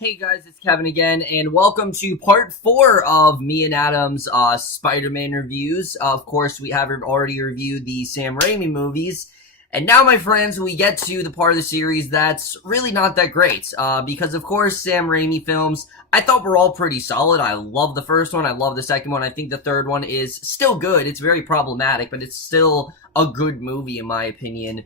Hey guys, it's Kevin again, and welcome to part 4 of me and Adam's Spider-Man reviews. Of course, we have already reviewed the Sam Raimi movies, and now, my friends, we get to the part of the series that's really not that great, because, of course, Sam Raimi films, I thought were all pretty solid. I love the first one, I love the second one, I think the third one is still good. It's very problematic, but it's still a good movie, in my opinion.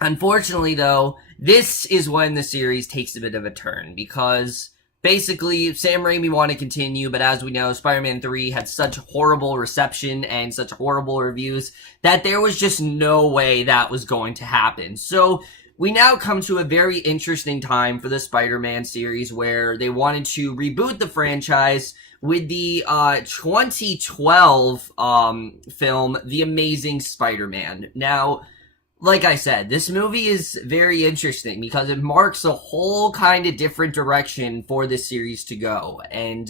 Unfortunately, though, this is when the series takes a bit of a turn, because basically Sam Raimi wanted to continue, but as we know, Spider-Man 3 had such horrible reception and such horrible reviews that there was just no way that was going to happen. So we now come to a very interesting time for the Spider-Man series where they wanted to reboot the franchise with the 2012 film, The Amazing Spider-Man. Now, like I said, this movie is very interesting because it marks a whole kind of different direction for this series to go. And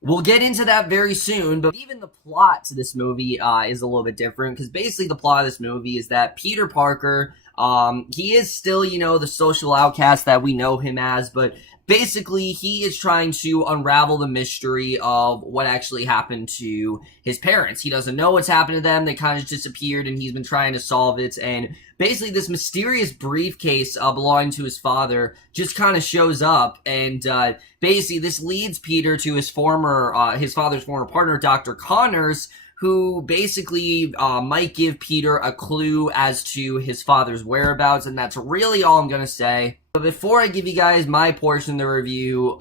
we'll get into that very soon, but even the plot to this movie is a little bit different because basically the plot of this movie is that Peter Parker, he is still, the social outcast that we know him as, but basically, he is trying to unravel the mystery of what actually happened to his parents. He doesn't know what's happened to them. They kind of just disappeared, and he's been trying to solve it. And basically, this mysterious briefcase belonging to his father just kind of shows up. And basically, this leads Peter to his father's former partner, Dr. Connors, who basically might give Peter a clue as to his father's whereabouts. And that's really all I'm going to say. But before I give you guys my portion of the review,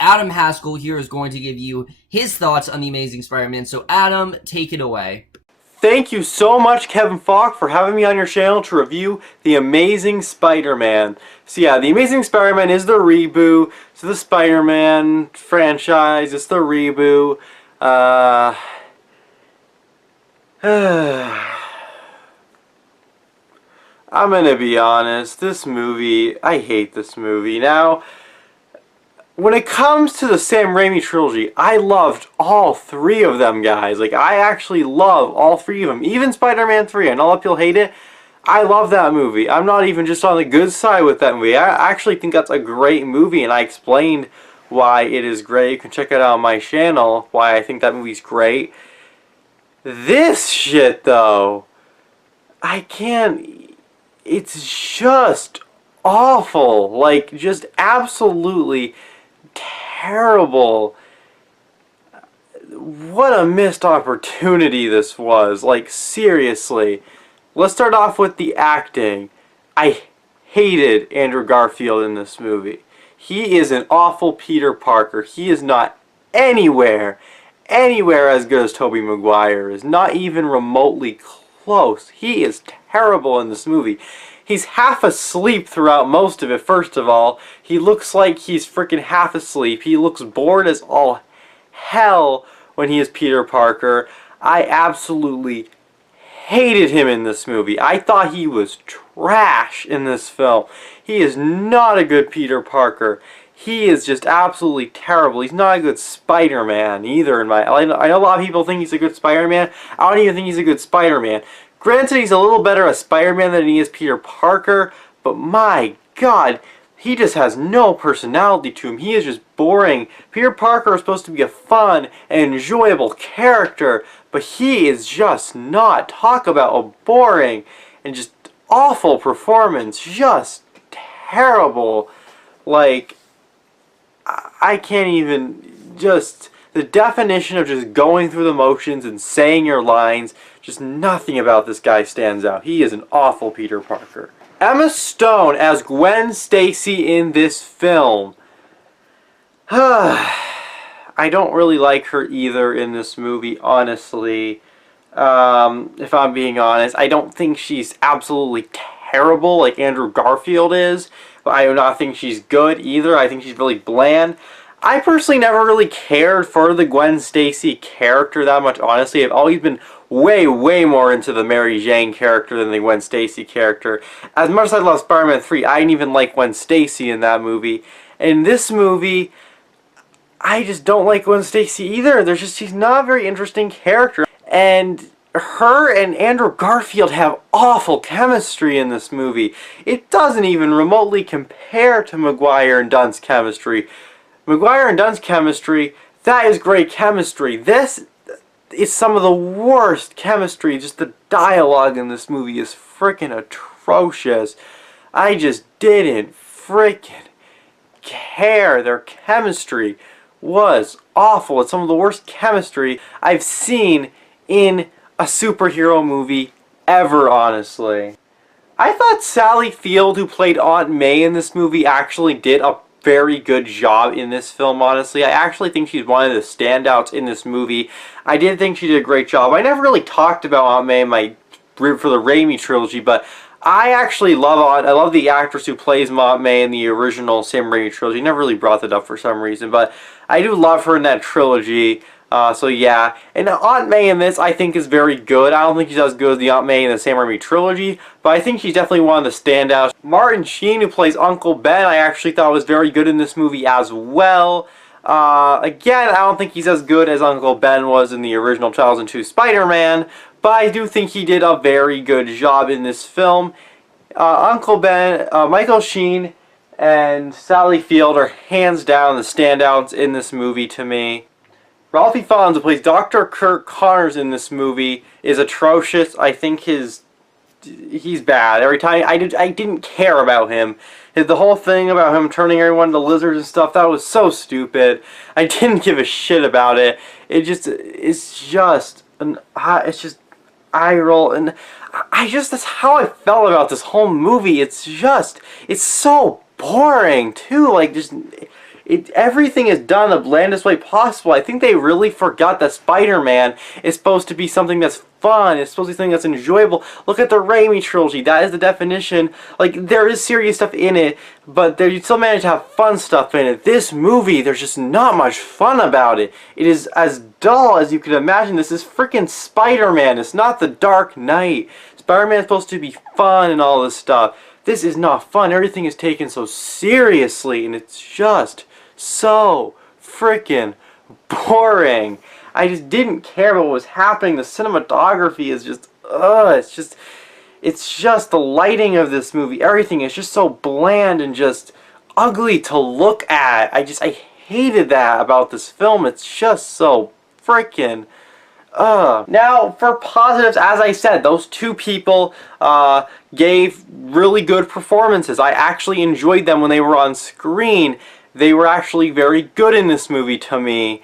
Adam Haskell here is going to give you his thoughts on The Amazing Spider-Man. So Adam, take it away. Thank you so much, Kevin Falk, for having me on your channel to review The Amazing Spider-Man. So yeah, The Amazing Spider-Man is the reboot to the Spider-Man franchise. It's the reboot. I'm gonna be honest, this movie, I hate this movie. Now, when it comes to the Sam Raimi trilogy, I loved all three of them, guys. Like, I actually love all three of them. Even Spider-Man 3, I know a lot of people hate it. I love that movie. I'm not even just on the good side with that movie. I actually think that's a great movie, and I explained why it is great. You can check it out on my channel, why I think that movie's great. This shit, though, I can't... It's just awful. Like, just absolutely terrible. What a missed opportunity this was. Like, seriously. Let's start off with the acting. I hated Andrew Garfield in this movie. He is an awful Peter Parker. He is not anywhere as good as Tobey Maguire is. Not even remotely close. He is terrible in this movie. He's half asleep throughout most of it, first of all. He looks like he's freaking half asleep. He looks bored as all hell when he is Peter Parker. I absolutely hated him in this movie. I thought he was trash in this film. He is not a good Peter Parker. He is just absolutely terrible. He's not a good Spider-Man either. I know a lot of people think he's a good Spider-Man. I don't even think he's a good Spider-Man. Granted, he's a little better as Spider-Man than he is Peter Parker, but my God, he just has no personality to him. He is just boring. Peter Parker is supposed to be a fun and enjoyable character, but he is just not. Talk about a boring and just awful performance. Just terrible. Like, I can't even just... The definition of just going through the motions and saying your lines, just nothing about this guy stands out. He is an awful Peter Parker. Emma Stone as Gwen Stacy in this film. I don't really like her either in this movie, honestly. If I'm being honest. I don't think she's absolutely terrible like Andrew Garfield is. But I do not think she's good either. I think she's really bland. I personally never really cared for the Gwen Stacy character that much, honestly. I've always been way more into the Mary Jane character than the Gwen Stacy character. As much as I love Spider-Man 3, I didn't even like Gwen Stacy in that movie. In this movie, I just don't like Gwen Stacy either. She's not a very interesting character. And her and Andrew Garfield have awful chemistry in this movie. It doesn't even remotely compare to Maguire and Dunn's chemistry. Maguire and Dunn's chemistry, that is great chemistry. This is some of the worst chemistry. Just the dialogue in this movie is freaking atrocious. I just didn't freaking care. Their chemistry was awful. It's some of the worst chemistry I've seen in a superhero movie ever, honestly. I thought Sally Field, who played Aunt May in this movie, actually did a very good job in this film, honestly. I actually think she's one of the standouts in this movie. I did think she did a great job. I never really talked about Aunt May in my for the Raimi trilogy, but I actually love the actress who plays Aunt May in the original Sam Raimi trilogy. Never really brought that up for some reason, but I do love her in that trilogy. So yeah, and Aunt May in this I think is very good. I don't think she's as good as the Aunt May in the Sam Raimi trilogy, but I think she's definitely one of the standouts. Martin Sheen, who plays Uncle Ben, I actually thought was very good in this movie as well. Again, I don't think he's as good as Uncle Ben was in the original 2002 Spider-Man, but I do think he did a very good job in this film. Uncle Ben, Michael Sheen, and Sally Field are hands down the standouts in this movie to me. Ralph Ifans, who plays Dr. Kirk Connors in this movie, is atrocious. I think he's bad. Every time I didn't care about him. The whole thing about him turning everyone into lizards and stuff, that was so stupid. I didn't give a shit about it. It's just eye roll, and that's how I felt about this whole movie. It's so boring too. Like, everything is done the blandest way possible. I think they really forgot that Spider-Man is supposed to be something that's fun. It's supposed to be something that's enjoyable. Look at the Raimi trilogy. That is the definition. Like, there is serious stuff in it, but you still manage to have fun stuff in it. This movie, there's just not much fun about it. It is as dull as you could imagine. This is freaking Spider-Man. It's not the Dark Knight. Spider-Man is supposed to be fun and all this stuff. This is not fun. Everything is taken so seriously, and it's just so freaking boring. I just didn't care about what was happening. The cinematography is just, it's just the lighting of this movie. Everything is just so bland and just ugly to look at. I hated that about this film. It's just so freaking Now, for positives, as I said, those two people gave really good performances. I actually enjoyed them when they were on screen. They were actually very good in this movie to me.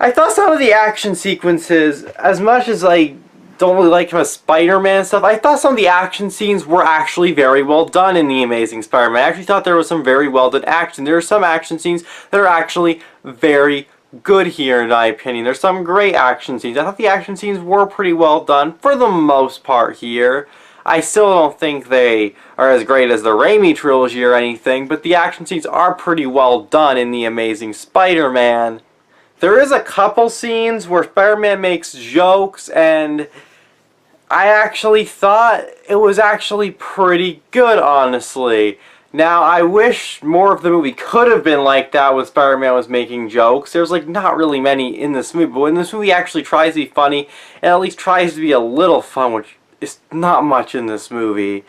I thought some of the action sequences, as much as I don't really like him as Spider-Man stuff, I thought some of the action scenes were actually very well done in The Amazing Spider-Man. I actually thought there was some very well done action. There are some action scenes that are actually very good here, in my opinion. There's some great action scenes. I thought the action scenes were pretty well done for the most part here. I still don't think they are as great as the Raimi trilogy or anything, but the action scenes are pretty well done in The Amazing Spider-Man. There is a couple scenes where Spider-Man makes jokes, and I actually thought it was actually pretty good, honestly. Now, I wish more of the movie could have been like that when Spider-Man was making jokes. There's, like, not really many in this movie, but when this movie actually tries to be funny, and at least tries to be a little fun, which is not much in this movie,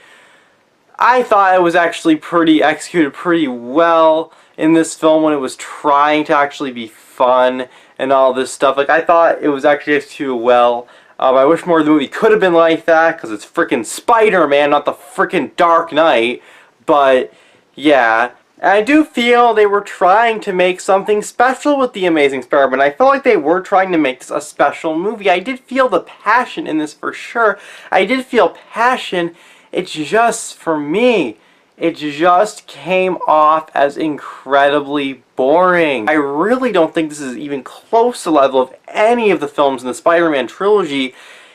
I thought it was actually executed pretty well in this film when it was trying to actually be fun and all this stuff. Like, I thought it was actually executed well. I wish more of the movie could have been like that, because it's freaking Spider-Man, not the freaking Dark Knight. But, yeah. And I do feel they were trying to make something special with The Amazing Spider-Man. I felt like they were trying to make this a special movie. I did feel the passion in this for sure. I did feel passion. It's just, for me, it just came off as incredibly boring. I really don't think this is even close to the level of any of the films in the Spider-Man trilogy.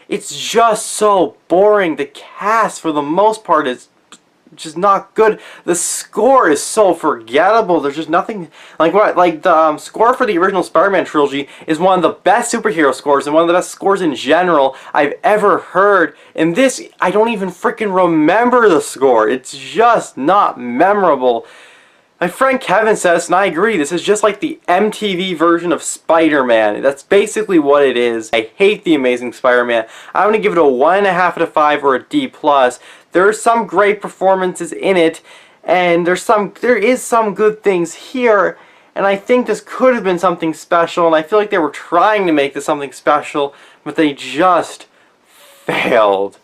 It's just so boring. The cast, for the most part, is just not good. The score is so forgettable. There's just nothing like the score for the original Spider-Man trilogy is one of the best superhero scores and one of the best scores in general I've ever heard. And this, I don't even freaking remember the score. It's just not memorable. My friend Kevin says, and I agree, this is just like the MTV version of Spider-Man. That's basically what it is. I hate The Amazing Spider-Man. I'm going to give it a 1.5 out of 5 or a D+. There are some great performances in it, and there is some good things here, and I think this could have been something special, and I feel like they were trying to make this something special, but they just failed.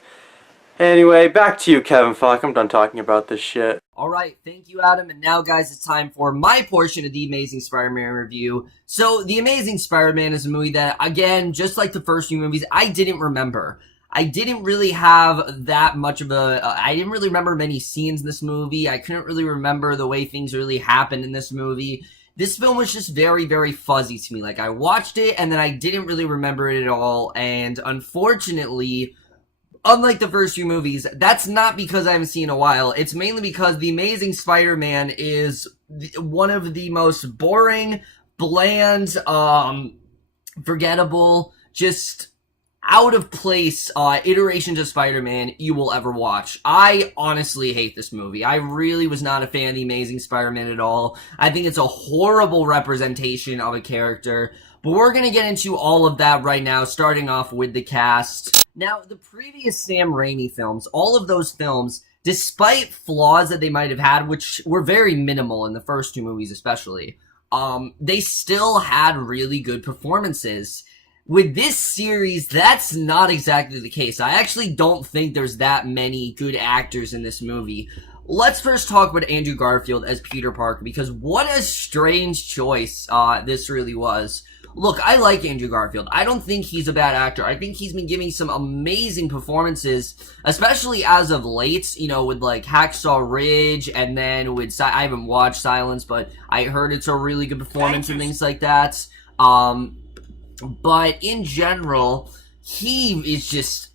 Anyway, back to you, Kevin Falk. I'm done talking about this shit. Alright, thank you, Adam. And now, guys, it's time for my portion of the Amazing Spider-Man review. So, The Amazing Spider-Man is a movie that, again, just like the first few movies, I didn't remember. I didn't really have that much of I didn't really remember many scenes in this movie. I couldn't really remember the way things really happened in this movie. This film was just very, very fuzzy to me. Like, I watched it, and then I didn't really remember it at all. And, unfortunately, unlike the first few movies, that's not because I haven't seen it in a while. It's mainly because The Amazing Spider-Man is one of the most boring, bland, forgettable, just out of place iterations of Spider-Man you will ever watch. I honestly hate this movie. I really was not a fan of The Amazing Spider-Man at all. I think it's a horrible representation of a character. But we're going to get into all of that right now, starting off with the cast. Now, the previous Sam Raimi films, all of those films, despite flaws that they might have had, which were very minimal in the first two movies especially, they still had really good performances. With this series, that's not exactly the case. I actually don't think there's that many good actors in this movie. Let's first talk about Andrew Garfield as Peter Parker, because what a strange choice this really was. Look, I like Andrew Garfield. I don't think he's a bad actor. I think he's been giving some amazing performances, especially as of late, you know, with like Hacksaw Ridge, and then with, I haven't watched Silence, but I heard it's a really good performance and things like that. But in general, he is just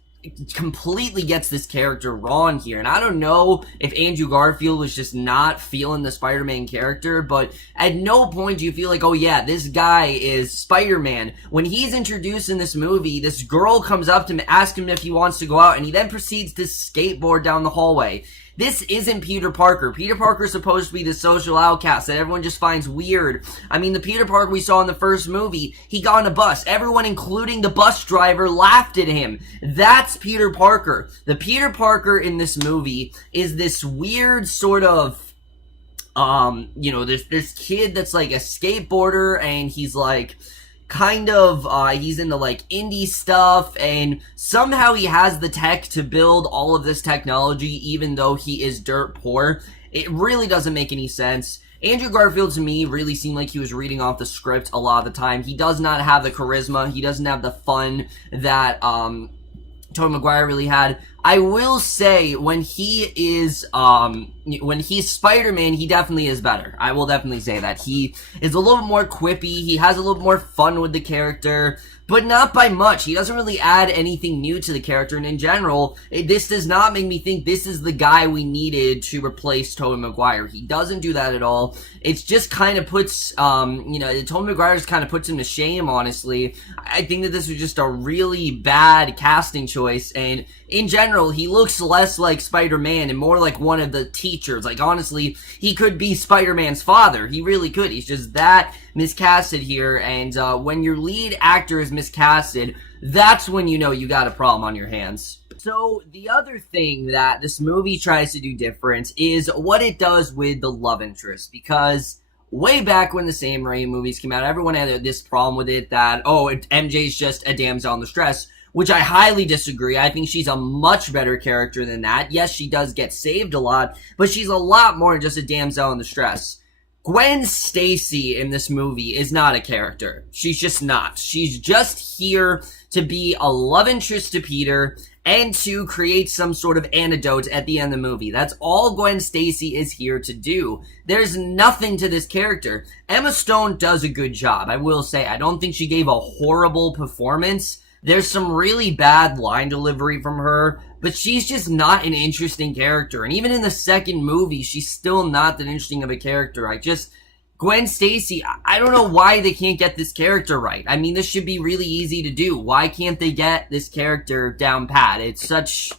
completely gets this character wrong here. And I don't know if Andrew Garfield was just not feeling the Spider-Man character, but at no point do you feel like, oh yeah, this guy is Spider-Man. When he's introduced in this movie, this girl comes up to him, asks him if he wants to go out, and he then proceeds to skateboard down the hallway. This isn't Peter Parker. Peter Parker's supposed to be the social outcast that everyone just finds weird. I mean, the Peter Parker we saw in the first movie, he got on a bus. Everyone, including the bus driver, laughed at him. That's Peter Parker. The Peter Parker in this movie is this weird sort of, you know, this kid that's like a skateboarder, and he's like, kind of, he's into like indie stuff, and somehow he has the tech to build all of this technology even though he is dirt poor. It really doesn't make any sense. Andrew Garfield to me really seemed like he was reading off the script a lot of the time. He does not have the charisma, he doesn't have the fun that Tobey Maguire really had. I will say, when he is, when he's Spider-Man, he definitely is better. I will definitely say that. He is a little bit more quippy, he has a little bit more fun with the character, but not by much. He doesn't really add anything new to the character, and in general, this does not make me think this is the guy we needed to replace Tobey Maguire. He doesn't do that at all. It's just kind of puts, you know, Tobey Maguire just kind of puts him to shame, honestly. I think that this was just a really bad casting choice, and in general, he looks less like Spider-Man and more like one of the teachers. Like, honestly, he could be Spider-Man's father. He really could. He's just that miscasted here, and when your lead actor is miscasted, that's when you know you got a problem on your hands. So, the other thing that this movie tries to do different is what it does with the love interest, because way back when the Sam Raimi movies came out, everyone had this problem with it that, oh, MJ's just a damsel in distress, which I highly disagree. I think she's a much better character than that. Yes, she does get saved a lot, but she's a lot more than just a damsel in distress. Gwen Stacy in this movie is not a character. She's just not. She's just here to be a love interest to Peter and to create some sort of antidote at the end of the movie. That's all Gwen Stacy is here to do. There's nothing to this character. Emma Stone does a good job, I will say. I don't think she gave a horrible performance. There's some really bad line delivery from her, but she's just not an interesting character. And even in the second movie, she's still not that interesting of a character. Gwen Stacy, I don't know why they can't get this character right. I mean, this should be really easy to do. Why can't they get this character down pat? It's such,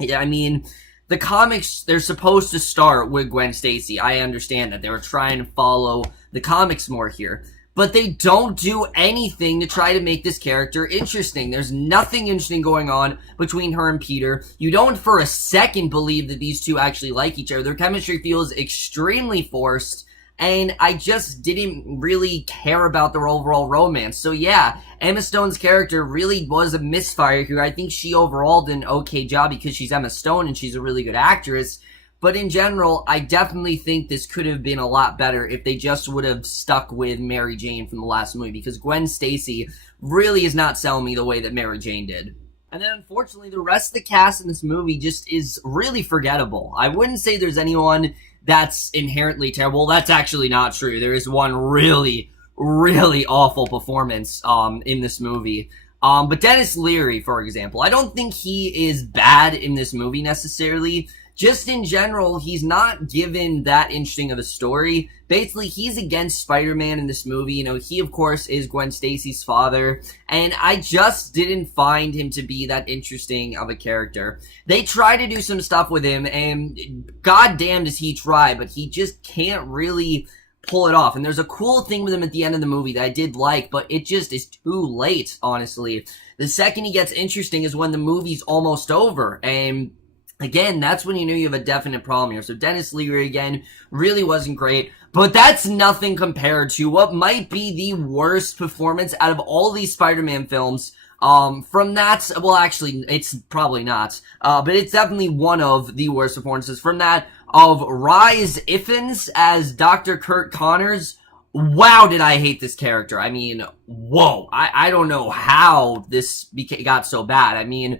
I mean, the comics, they're supposed to start with Gwen Stacy. I understand that. They were trying to follow the comics more here. But they don't do anything to try to make this character interesting. There's nothing interesting going on between her and Peter. You don't for a second believe that these two actually like each other. Their chemistry feels extremely forced, and I just didn't really care about their overall romance. So yeah, Emma Stone's character really was a misfire here. I think she overall did an okay job because she's Emma Stone and she's a really good actress. But in general, I definitely think this could have been a lot better if they just would have stuck with Mary Jane from the last movie, because Gwen Stacy really is not selling me the way that Mary Jane did. And then unfortunately, the rest of the cast in this movie just is really forgettable. I wouldn't say there's anyone that's inherently terrible. That's actually not true. There is one really, really awful performance in this movie. But Denis Leary, for example, I don't think he is bad in this movie necessarily. Just in general, he's not given that interesting of a story. Basically, he's against Spider-Man in this movie. You know, he, of course, is Gwen Stacy's father. And I just didn't find him to be that interesting of a character. They try to do some stuff with him, and goddamn does he try, but he just can't really pull it off. And there's a cool thing with him at the end of the movie that I did like, but it just is too late, honestly. The second he gets interesting is when the movie's almost over, and again, that's when you knew you have a definite problem here. So Denis Leary, again, really wasn't great. But that's nothing compared to what might be the worst performance out of all these Spider-Man films. From that, well, actually, it's probably not. But it's definitely one of the worst performances. From that, of Rhys Ifans as Dr. Kurt Connors. Wow, did I hate this character. I mean, whoa. I don't know how this got so bad. I mean,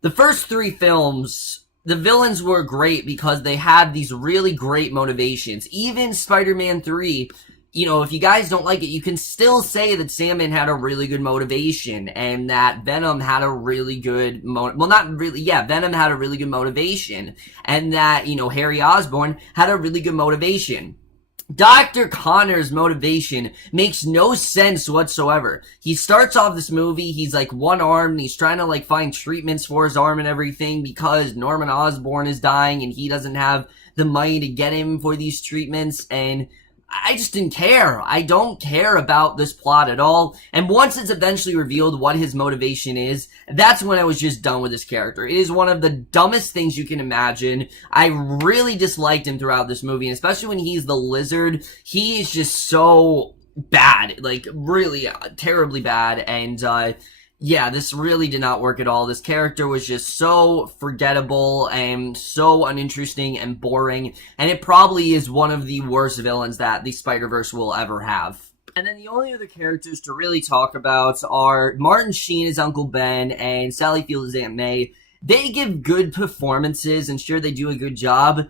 the first three films, the villains were great because they had these really great motivations. Even Spider-Man 3, you know, if you guys don't like it, you can still say that Sandman had a really good motivation and that Venom had a really good Venom had a really good motivation, and that, you know, Harry Osborn had a really good motivation. Dr. Connor's motivation makes no sense whatsoever. He starts off this movie, he's like one-armed, he's trying to like find treatments for his arm and everything because Norman Osborn is dying and he doesn't have the money to get him for these treatments, and I just didn't care. I don't care about this plot at all. And once it's eventually revealed what his motivation is, that's when I was just done with this character. It is one of the dumbest things you can imagine. I really disliked him throughout this movie, and especially when he's the Lizard. He is just so bad. Like, really terribly bad. And, yeah, this really did not work at all. This character was just so forgettable and so uninteresting and boring, and it probably is one of the worst villains that the Spider-Verse will ever have. And then the only other characters to really talk about are Martin Sheen as Uncle Ben and Sally Field as Aunt May. They give good performances, and sure, they do a good job,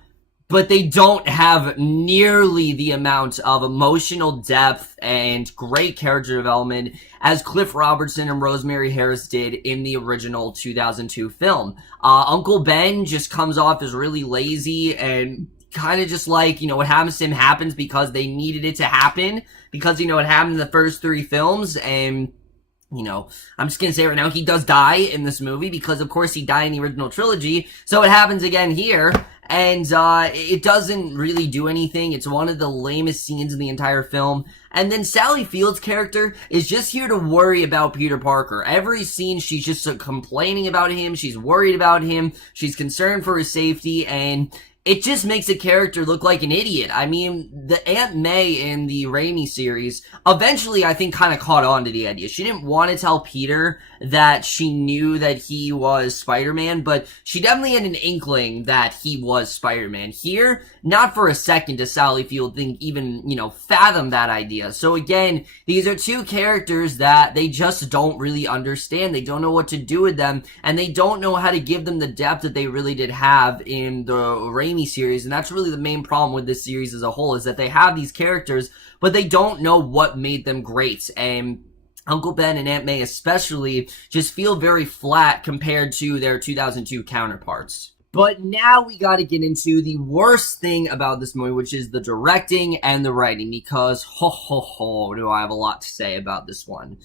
but they don't have nearly the amount of emotional depth and great character development as Cliff Robertson and Rosemary Harris did in the original 2002 film. Uncle Ben just comes off as really lazy and kind of just like, you know, what happens to him happens because they needed it to happen, because, you know, it happened in the first three films, and, you know, I'm just gonna say right now, he does die in this movie because, of course, he died in the original trilogy, so it happens again here. And, it doesn't really do anything. It's one of the lamest scenes in the entire film. And then Sally Field's character is just here to worry about Peter Parker. Every scene, she's just complaining about him. She's worried about him. She's concerned for his safety. And it just makes a character look like an idiot. I mean, the Aunt May in the Raimi series eventually, I think, kind of caught on to the idea. She didn't want to tell Peter that she knew that he was Spider-Man, but she definitely had an inkling that he was Spider-Man. Here, not for a second does Sally Field think even, you know, fathom that idea. So again, these are two characters that they just don't really understand. They don't know what to do with them, and they don't know how to give them the depth that they really did have in the Raimi series. And that's really the main problem with this series as a whole, is that they have these characters, but they don't know what made them great. And Uncle Ben and Aunt May especially just feel very flat compared to their 2002 counterparts. But now we gotta get into the worst thing about this movie, which is the directing and the writing, because ho ho ho do I have a lot to say about this one.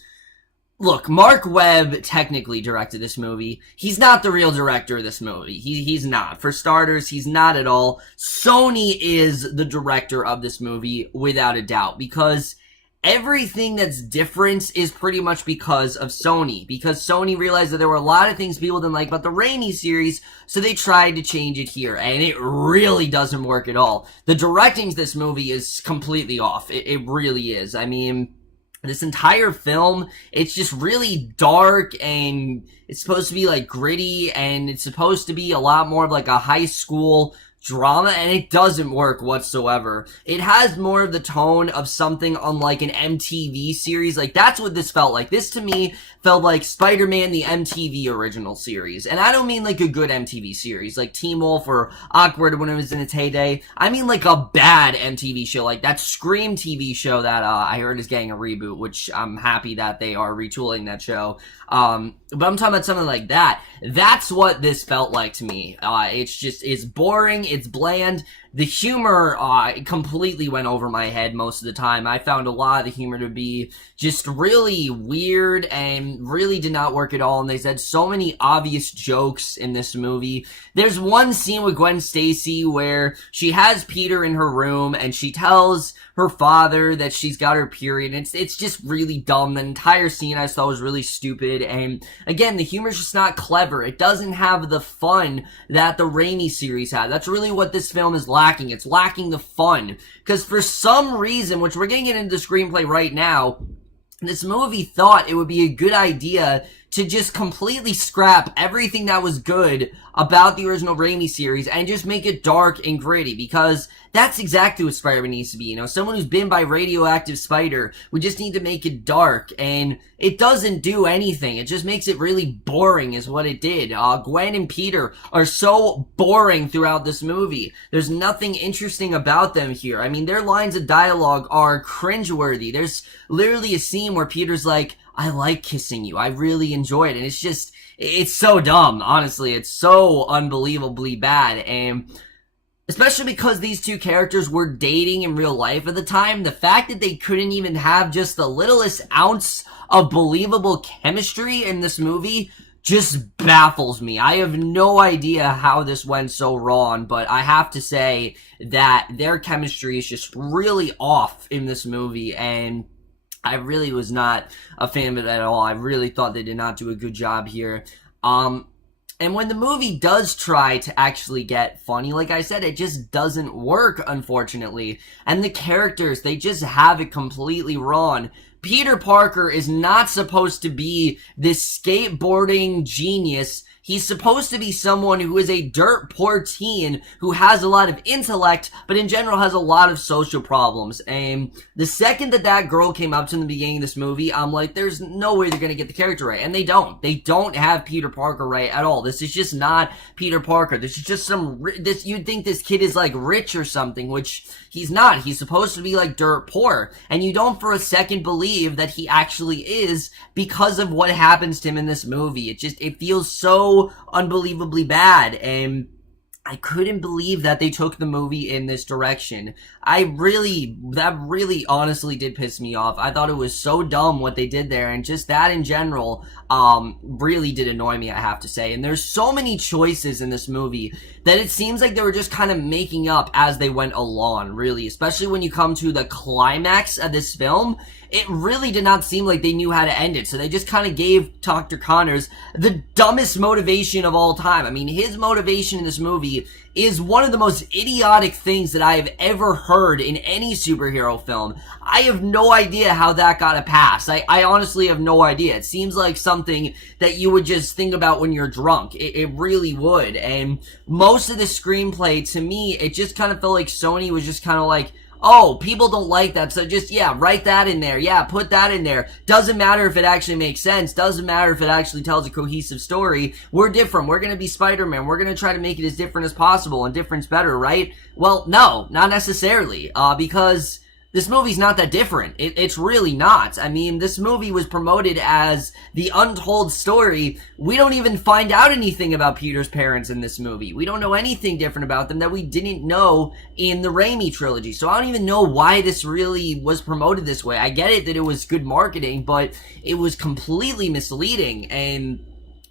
Look, Mark Webb technically directed this movie. He's not the real director of this movie. He's not. For starters, he's not at all. Sony is the director of this movie, without a doubt, because everything that's different is pretty much because of Sony. Because Sony realized that there were a lot of things people didn't like about the Raimi series, so they tried to change it here, and it really doesn't work at all. The directing to this movie is completely off. It really is. I mean, this entire film, it's just really dark, and it's supposed to be like gritty, and it's supposed to be a lot more of like a high school drama, and it doesn't work whatsoever. It has more of the tone of something unlike an MTV series. Like, that's what this felt like. This, to me, felt like Spider-Man, the MTV original series. And I don't mean like a good MTV series, like Teen Wolf or Awkward when it was in its heyday. I mean like a bad MTV show, like that Scream TV show that I heard is getting a reboot, which I'm happy that they are retooling that show. But I'm talking about something like that. That's what this felt like to me. It's boring, it's bland. The humor, completely went over my head most of the time. I found a lot of the humor to be just really weird and really did not work at all. And they said so many obvious jokes in this movie. There's one scene with Gwen Stacy where she has Peter in her room and she tells her father that she's got her period. It's just really dumb. The entire scene I thought was really stupid. And again, the humor's just not clever. It doesn't have the fun that the Raimi series had. That's really what this film is lacking. It's lacking the fun. Because for some reason, which we're getting into the screenplay right now, this movie thought it would be a good idea to just completely scrap everything that was good about the original Raimi series and just make it dark and gritty, because that's exactly what Spider-Man needs to be. You know, someone who's been by radioactive spider, we just need to make it dark, and it doesn't do anything. It just makes it really boring is what it did. Gwen and Peter are so boring throughout this movie. There's nothing interesting about them here. I mean, their lines of dialogue are cringeworthy. There's literally a scene where Peter's like, I like kissing you. I really enjoy it. And it's so dumb, honestly. It's so unbelievably bad. And especially because these two characters were dating in real life at the time, the fact that they couldn't even have just the littlest ounce of believable chemistry in this movie just baffles me. I have no idea how this went so wrong, but I have to say that their chemistry is just really off in this movie, and I really was not a fan of it at all. I really thought they did not do a good job here. And when the movie does try to actually get funny, like I said, it just doesn't work, unfortunately. And the characters, they just have it completely wrong. Peter Parker is not supposed to be this skateboarding genius. He's supposed to be someone who is a dirt poor teen who has a lot of intellect, but in general has a lot of social problems. And the second that girl came up to in the beginning of this movie, I'm like, there's no way they're going to get the character right. And they don't. They don't have Peter Parker right at all. This is just not Peter Parker. This is just you'd think this kid is like rich or something, which he's not. He's supposed to be like dirt poor. And you don't for a second believe that he actually is because of what happens to him in this movie. It feels so unbelievably bad, and I couldn't believe that they took the movie in this direction. That really honestly did piss me off. I thought it was so dumb what they did there, and just that in general, really did annoy me, I have to say. And there's so many choices in this movie that it seems like they were just kind of making up as they went along, really. Especially when you come to the climax of this film, it really did not seem like they knew how to end it. So they just kind of gave Dr. Connors the dumbest motivation of all time. I mean, his motivation in this movie is one of the most idiotic things that I have ever heard in any superhero film. I have no idea how that got a pass. I honestly have no idea. It seems like something that you would just think about when you're drunk. It really would. And most of the screenplay, to me, it just kind of felt like Sony was just kind of like, oh, people don't like that, so just, yeah, write that in there. Yeah, put that in there. Doesn't matter if it actually makes sense. Doesn't matter if it actually tells a cohesive story. We're different. We're gonna be Spider-Man. We're gonna try to make it as different as possible, and different's better, right? Well, no, not necessarily, because this movie's not that different. It's really not. I mean, this movie was promoted as the untold story. We don't even find out anything about Peter's parents in this movie. We don't know anything different about them that we didn't know in the Raimi trilogy. So I don't even know why this really was promoted this way. I get it that it was good marketing, but it was completely misleading, and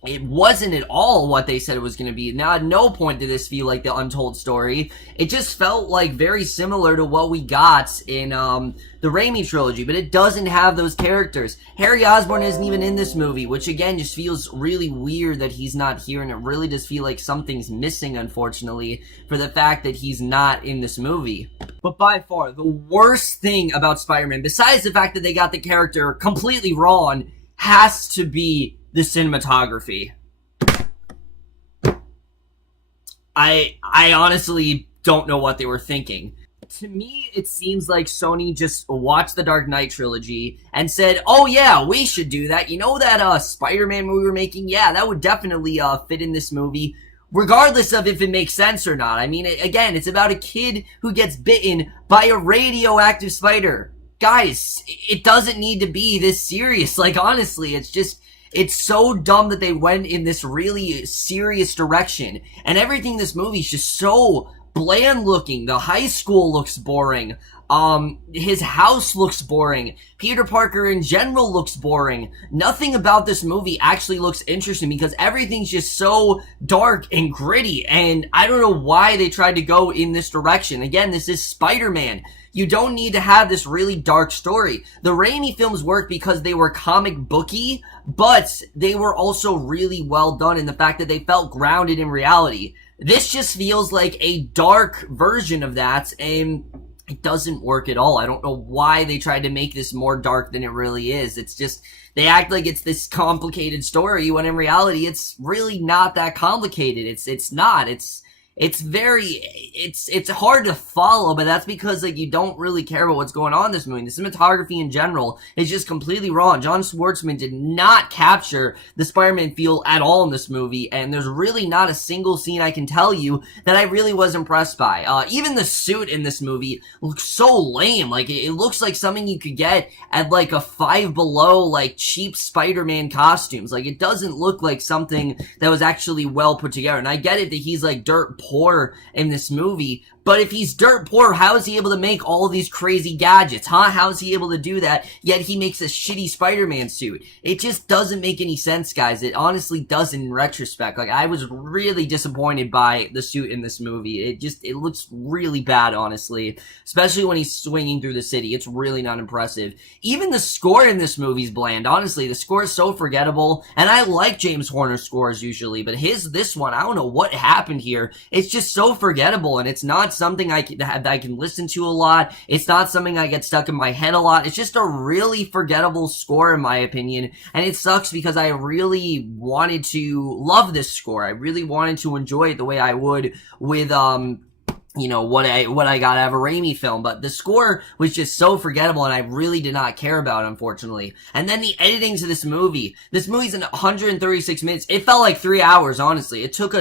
it wasn't at all what they said it was going to be. Now, at no point did this feel like the untold story. It just felt like very similar to what we got in the Raimi trilogy, but it doesn't have those characters. Harry Osborn isn't even in this movie, which again just feels really weird that he's not here, and it really does feel like something's missing, unfortunately, for the fact that he's not in this movie. But by far, the worst thing about Spider-Man, besides the fact that they got the character completely wrong, has to be the cinematography. I honestly don't know what they were thinking. To me, it seems like Sony just watched the Dark Knight trilogy and said, oh yeah, we should do that. You know that Spider-Man movie we're making? Yeah, that would definitely fit in this movie, regardless of if it makes sense or not. I mean, again, it's about a kid who gets bitten by a radioactive spider. Guys, it doesn't need to be this serious. Like, honestly, it's so dumb that they went in this really serious direction. And everything in this movie is just so bland looking. The high school looks boring. His house looks boring. Peter Parker in general looks boring. Nothing about this movie actually looks interesting because everything's just so dark and gritty. And I don't know why they tried to go in this direction. Again, this is Spider-Man. You don't need to have this really dark story. The Raimi films worked because they were comic booky, but they were also really well done in the fact that they felt grounded in reality. This just feels like a dark version of that, and it doesn't work at all. I don't know why they tried to make this more dark than it really is. It's just, they act like it's this complicated story, when in reality, it's really not that complicated. It's not. It's hard to follow, but that's because, like, you don't really care about what's going on in this movie. The cinematography in general is just completely wrong. John Schwartzman did not capture the Spider-Man feel at all in this movie, and there's really not a single scene I can tell you that I really was impressed by. Even the suit in this movie looks so lame. Like, it looks like something you could get at, like, a Five Below, like, cheap Spider-Man costumes. Like, it doesn't look like something that was actually well put together. And I get it that he's, like, dirt poor in this movie, but if he's dirt poor, how is he able to make all these crazy gadgets, huh? How is he able to do that, yet he makes a shitty Spider-Man suit? It just doesn't make any sense, guys. It honestly doesn't in retrospect. Like, I was really disappointed by the suit in this movie. It looks really bad, honestly, especially when he's swinging through the city. It's really not impressive. Even the score in this movie is bland. Honestly, the score is so forgettable, and I like James Horner's scores usually, but this one, I don't know what happened here. It's just so forgettable, and it's not something I can listen to a lot. It's not something I get stuck in my head a lot. It's just a really forgettable score, in my opinion, and it sucks because I really wanted to love this score. I really wanted to enjoy it the way I would with you know, what I got out of a Raimi film, but the score was just so forgettable, and I really did not care about it, unfortunately. And then the editing to this movie's in 136 minutes. It felt like 3 hours, honestly. It took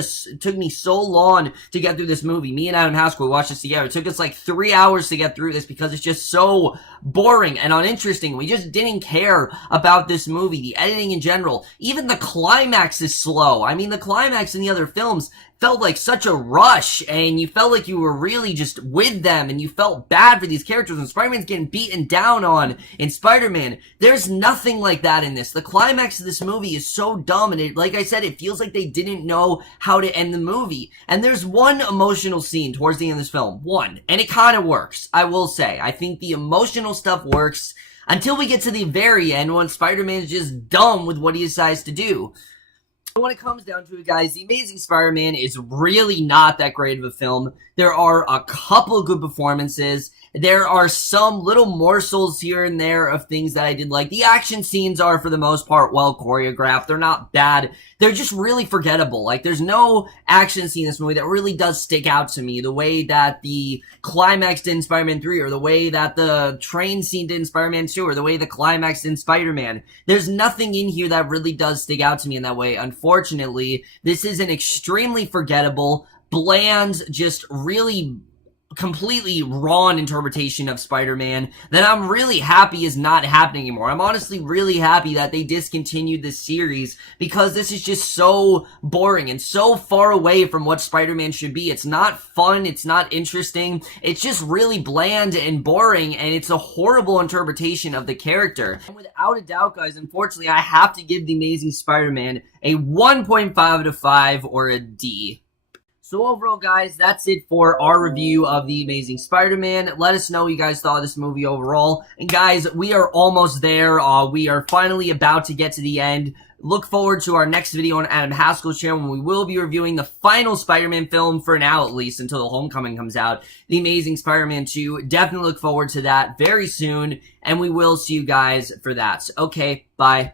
me so long to get through this movie. Me and Adam Haskell watched this together. It took us like 3 hours to get through this because it's just so boring and uninteresting. We just didn't care about this movie. The editing in general, even the climax is slow. I mean, the climax in the other films felt like such a rush, and you felt like you were really just with them, and you felt bad for these characters when Spider-Man's getting beaten down on in Spider-Man. There's nothing like that in this. The climax of this movie is so dumb, and like I said, it feels like they didn't know how to end the movie. And there's one emotional scene towards the end of this film. One. And it kind of works, I will say. I think the emotional stuff works until we get to the very end when Spider-Man's just dumb with what he decides to do. When it comes down to it, guys, The Amazing Spider-Man is really not that great of a film. There are a couple good performances. There are some little morsels here and there of things that I did like. The action scenes are, for the most part, well choreographed. They're not bad. They're just really forgettable. Like, there's no action scene in this movie that really does stick out to me. The way that the climax did in Spider-Man 3, or the way that the train scene did in Spider-Man 2, or the way the climax did in Spider-Man. There's nothing in here that really does stick out to me in that way. Unfortunately, this is an extremely forgettable, bland, just really completely wrong interpretation of Spider-Man that I'm really happy is not happening anymore. I'm honestly really happy that they discontinued this series because this is just so boring and so far away from what Spider-Man should be. It's not fun, it's not interesting, it's just really bland and boring, and it's a horrible interpretation of the character. And without a doubt, guys, unfortunately, I have to give The Amazing Spider-Man a 1.5 out of 5 or a D. So overall, guys, that's it for our review of The Amazing Spider-Man. Let us know what you guys thought of this movie overall. And guys, we are almost there. We are finally about to get to the end. Look forward to our next video on Adam Haskell's channel when we will be reviewing the final Spider-Man film, for now at least, until the Homecoming comes out. The Amazing Spider-Man 2. Definitely look forward to that very soon. And we will see you guys for that. Okay, bye.